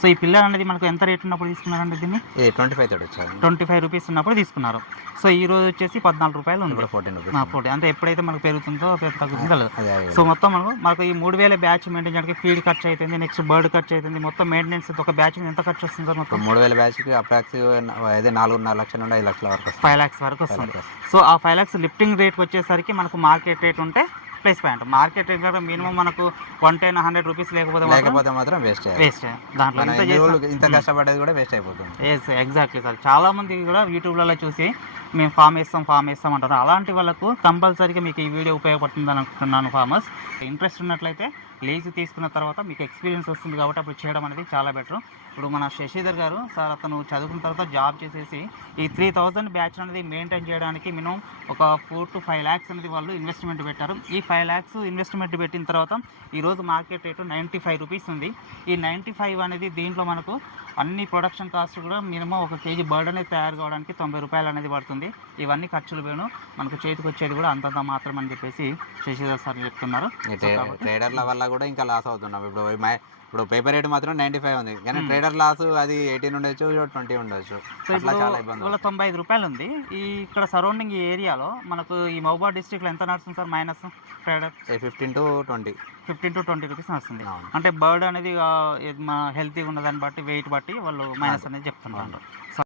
So ఈ pillar అనేది మనకు ఎంత రేట్ ఉన్నప్పుడు తీసుకున్నారండి దీన్ని? ఇది ట్వంటీ ఫైవ్ తోటి వచ్చారు ట్వంటీ ఫైవ్ రూపీస్ ఉన్నప్పుడు తీసుకున్నారు. సో ఈ రోజు వచ్చేసి పద్నాలుగు రూపాయలు ఉంది. ఇప్పుడు ఫోర్టీన్ రూపీస్ ఫోర్టీ అంటే ఎప్పుడైతే మనకు పెరుగుతుందో తగ్గుతుందో తెలియదు. సో మొత్తం మనకు మనకు ఈ మూడు వేల బ్యాచ్ మెయింటైన్ చేయడానికి ఫీడ్ ఖర్చు అవుతుంది నెక్స్ట్ బర్డ్ ఖర్చు అవుతుంది మొత్తం మెయింటెనెన్స్ ఒక బ్యాచ్ ఎంత ఖర్చు వస్తుంది సార్ మొత్తం? మూడు వేల బ్యాచ్కి అప్రాక్స్ అదే నాలుగున్నర లక్షల నుండి ఐదు లక్షల వరకు ఫైవ్ ల్యాక్స్ వరకు వస్తుంది. సో ఆ ఫైవ్ ల్యాక్స్ లిఫ్టింగ్ రేట్కి వచ్చేసరికి మనకు మార్కెట్ రేట్ ఉంటే ప్లస్ పాయింట్ మార్కెట్ మినిమం మనకు వన్ టెన్ హండ్రెడ్ రూపీస్ లేకపోతే లేకపోతే మాత్రం వేస్ట్ వేస్ట్ దాంట్లో ఇంత కష్టపడేది కూడా వేస్ట్ అయిపోతుంది. ఎస్ ఎగ్జాక్ట్లీ సార్ చాలా మంది కూడా యూట్యూబ్లలో చూసి మేము ఫామ్ వేస్తాం ఫామ్ వేస్తాం అంటారు. అలాంటి వాళ్ళకు కంపల్సరీగా మీకు ఈ వీడియో ఉపయోగపడుతుంది అని అనుకుంటున్నాను ఫార్మర్స్ ఇంట్రెస్ట్ ఉన్నట్లయితే లీజ్ తీసుకున్న తర్వాత మీకు ఎక్స్పీరియన్స్ వస్తుంది కాబట్టి అప్పుడు చేయడం అనేది చాలా బెటర్ ఇప్పుడు మన శశిధర్ గారు సార్ అతను చదువుకున్న తర్వాత జాబ్ చేసేసి ఈ త్రీ థౌజండ్ బ్యాచ్ అనేది మెయింటైన్ చేయడానికి మినిమం ఒక ఫోర్ టు ఫైవ్ ల్యాక్స్ అనేది వాళ్ళు ఇన్వెస్ట్మెంట్ పెట్టారు. ఈ ఫైవ్ ల్యాక్స్ ఇన్వెస్ట్మెంట్ పెట్టిన తర్వాత ఈరోజు market rate ninety five rupees ఉంది. ఈ నైంటీ ఫైవ్ అనేది దీంట్లో మనకు అన్ని ప్రొడక్షన్ కాస్ట్ కూడా మినిమం ఒక కేజీ బర్డ్ అనేది తయారు కావడానికి తొంభై రూపాయలు అనేది పడుతుంది. ఇవన్నీ ఖర్చులు పోను మనకు చేతికి వచ్చేది కూడా అంతంత మాత్రం అని చెప్పేసి శశిధర్ సార్ చెప్తున్నారు. ట్రేడర్ల వల్ల కూడా ఇంకా లాస్ అవుతున్నాం. ఇప్పుడు ఇప్పుడు పేపర్ రేట్ మాత్రం నైంటీ ఫైవ్ ఉంది. కానీ Hmm. ట్రేడర్ లాస్ అది ఎయిటీన్ ఉండొచ్చు ట్వంటీ ఉండొచ్చు. అట్లా చాలా ఇబ్బంది తొంభై ఐదు రూపాయలు ఉంది. ఈ ఇక్కడ సరౌండింగ్ ఏరియాలో మనకు ఈ మహబూబా డిస్ట్రిక్ట్లో ఎంత నడుస్తుంది sir minus trader fifteen to twenty fifteen to twenty rupees నడుస్తుంది. అంటే బర్డ్ అనేది మన హెల్తీగా ఉన్నదాన్ని బట్టి వెయిట్ బట్టి వాళ్ళు మైనస్ అనేది చెప్తున్నారు.